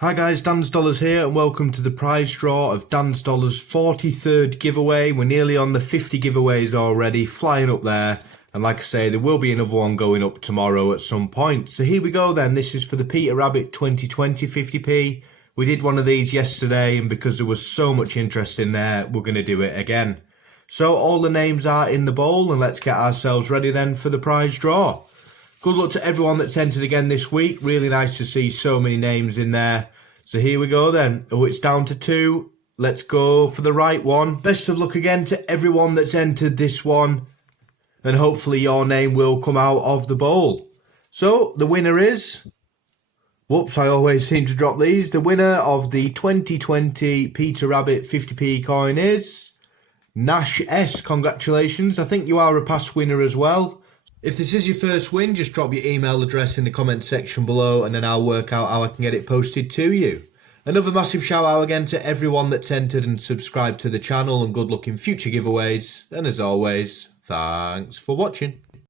Hi guys, Dan's Dollars here and welcome to the prize draw of Dan's Dollars 43rd giveaway. We're nearly on the 50 giveaways already, flying up there. And like I say, there will be another one going up tomorrow at some point. So here we go then, this is for the Peter Rabbit 2020 50p. We did one of these yesterday and because there was so much interest in there, we're going to do it again. So all the names are in the bowl and let's get ourselves ready then for the prize draw. Good luck to everyone that's entered again this week. Really nice to see so many names in there. So here we go then. Oh, it's down to 2. Let's go for the right one. Best of luck again to everyone that's entered this one. And hopefully your name will come out of the bowl. So the winner is... Whoops, I always seem to drop these. The winner of the 2020 Peter Rabbit 50p coin is... Nash S. Congratulations. I think you are a past winner as well. If this is your first win, just drop your email address in the comment section below and then I'll work out how I can get it posted to you. Another massive shout out again to everyone that's entered and subscribed to the channel, and good luck in future giveaways. And as always, thanks for watching.